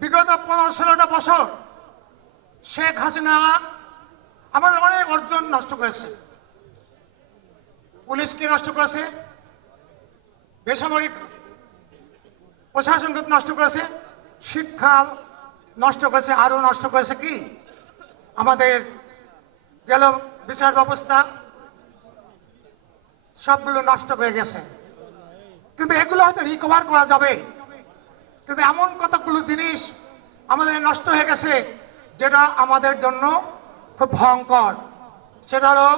বিগত পনেরো ষোলোটা বছর শেখ হাসিনা আমাদের অনেক অর্জন নষ্ট করেছে। পুলিশকে নষ্ট করেছে, বেসামরিক প্রশাসনকে নষ্ট করেছে, শিক্ষা নষ্ট করেছে, আরও নষ্ট করেছে কি? আমাদের জেল বিচার ব্যবস্থা সবগুলো নষ্ট হয়ে গেছে। কিন্তু এগুলো হয়তো রিকভার করা যাবে। কিন্তু এমন কতগুলো নষ্ট হয়ে গেছে, যেটা আমাদের জন্য খুব ভয়ঙ্কর। সেটা হলো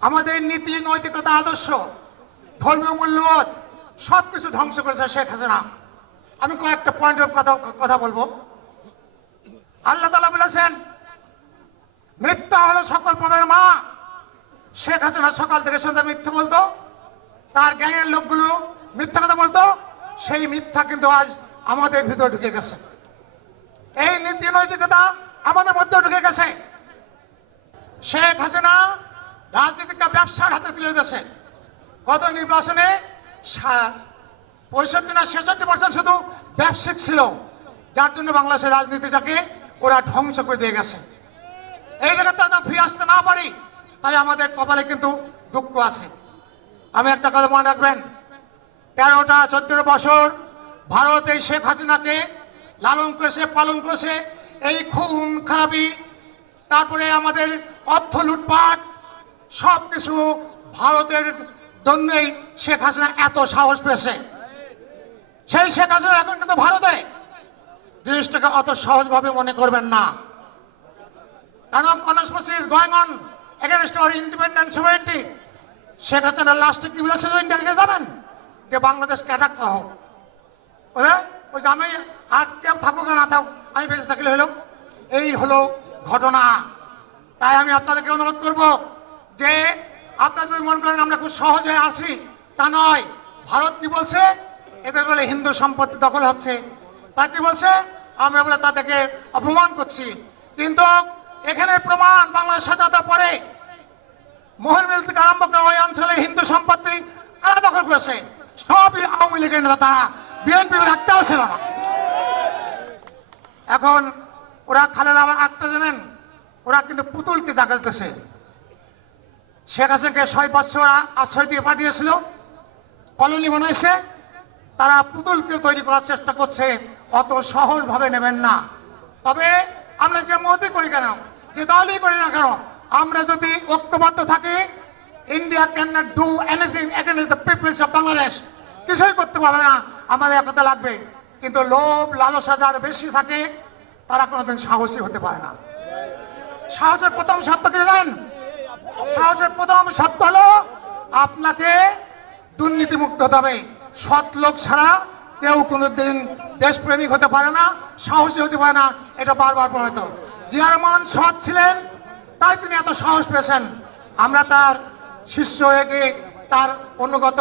আমাদের নীতি, নৈতিকতা, আদর্শ, ধর্মীয় মূল্যবোধ সব কিছু ধ্বংস করেছে শেখ হাসিনা। আমি কয়েকটা পয়েন্টের কথা কথা বলব। আল্লাহ তালা বলেছেন মিথ্যা হলো সকল পাপের মা। শেখ হাসিনা সকাল থেকে সন্ধ্যা মিথ্যে বলতো। তার গ্যাংয়ের লোকগুলো মিথ্যা কথা বলতো। সেই মিথ্যা কিন্তু আজ আমাদের ভিতরে ঢুকে গেছে। এই নীতি নৈতিকতা আমাদের মধ্যে ঢুকে গেছে। শেখ হাসিনা রাজনীতিকে ব্যবসার হাতে তুলে দিয়েছে। গত নির্বাচনে পঁয়ষট্টি না ছেষট্টি পার্সেন্ট শুধু ব্যবসায়িক ছিল। যার জন্য বাংলাদেশের রাজনীতিটাকে ওরা ধ্বংস করে দিয়ে গেছে। এই জায়গাতে আমরা ফিরে আসতে না পারি, তাহলে আমাদের কপালে কিন্তু দুঃখ আছে। আমি একটা কথা মনে রাখবেন, তেরোটা চোদ্দটা বছর ভারত এই শেখ হাসিনাকে লালন করেছে, পালন করেছে, এই খুন, খারাপি, তারপরে আমাদের অর্থ লুটপাট সব কিছু ভারতের জন্যই শেখ হাসিনা এত সাহস পেয়েছে। সেই শেখ হাসিনা এখন কিন্তু ভারতে। জিনিসটাকে অত সহজভাবে মনে করবেন না। কারণ conspiracy is going on against our independent sovereignty Sheikh Hasina লাস্টে কি বলেছে ইন্ডিয়াকে জানেন? যে বাংলাদেশকে অ্যাটাক করা হোক। ওরা? ওই যে আমি আর কেউ থাকুক না থাকুক, আমি বেঁচে থাকলে হলো। এই হলো ঘটনা। তাই আমি আপনাদেরকে অনুরোধ করব যে আপনারা যদি মনে করেন আমরা খুব সহজে আসি তা নয়। ভারত কি বলছে? এদের বলে হিন্দু সম্পত্তি দখল হচ্ছে। তা কি বলছে? আমরা বলে তাদেরকে অপমান করছি। কিন্তু এখানে প্রমাণ বাংলাদেশ স্বাধীনতা পরে মোহনমিল থেকে আরম্ভ করে ওই অঞ্চলে হিন্দু সম্পত্তি কারা দখল করেছে? সবই আওয়ামী লীগের নেতা, তারা। বিএনপির একটাও ছিল না। এখন ওরা খালেদা আবার একটা জানেন? ওরা কিন্তু পুতুলকে জাগাতেছে শেখ হাসিনাকে ছয় বছর আশ্রয় দিয়ে পাঠিয়েছিল, কলোনি বানাইছে, তারা পুতুলকে তৈরি করার চেষ্টা করছে, অত সহজভাবে নেবেন না। তবে আমরা যে মতই করি কেন? যে দলই করি না কেন? আমরা যদি ঐক্যবদ্ধ থাকি India can not do anything against the peoples of Bangladesh কিছুই করতে পারবে না। আমাদের একতা লাগবে। কিন্তু লোভ, লালসা যার বেশি থাকে তারা কোনোদিন সাহসী হতে পারে না। সাহসের প্রথম সত্য কি জানেন? সাহসের প্রথম সত্য হলো আপনাকে দুর্নীতিমুক্ত হতে হবে। সৎ লোক ছাড়া কেউ কোনোদিন দেশপ্রেমিক হতে পারে না, সাহসী হতে পারে না, এটা বারবার প্রমাণিত জিয়া রহমান সৎ ছিলেন, তাই তিনি এত সাহস পেয়েছেন। আমরা তার শিষ্য হয়ে তার অনুগত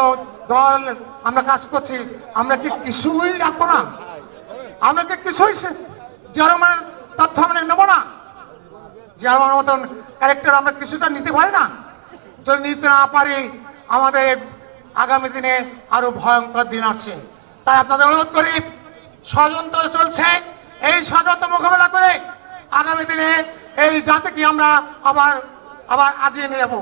দল আমরা কাজ করছি। আমরা কি কিছুই রাখব না? আমরা কি কিছুই জিয়া তথ্য আমরা নেব না। যে আমার মতন ক্যারেক্টার আমরা কিছুটা নিতে পারি না। যদি নিতে না পারি, আমাদের আগামী দিনে আরও ভয়ঙ্কর দিন আসছে। তাই আপনাদের অনুরোধ করি, ষড়যন্ত্র চলছে। এই ষড়যন্ত্র মোকাবেলা করে আগামী দিনে এই জাতিকে আমরা আবার আবার আগিয়ে নিয়ে যাব।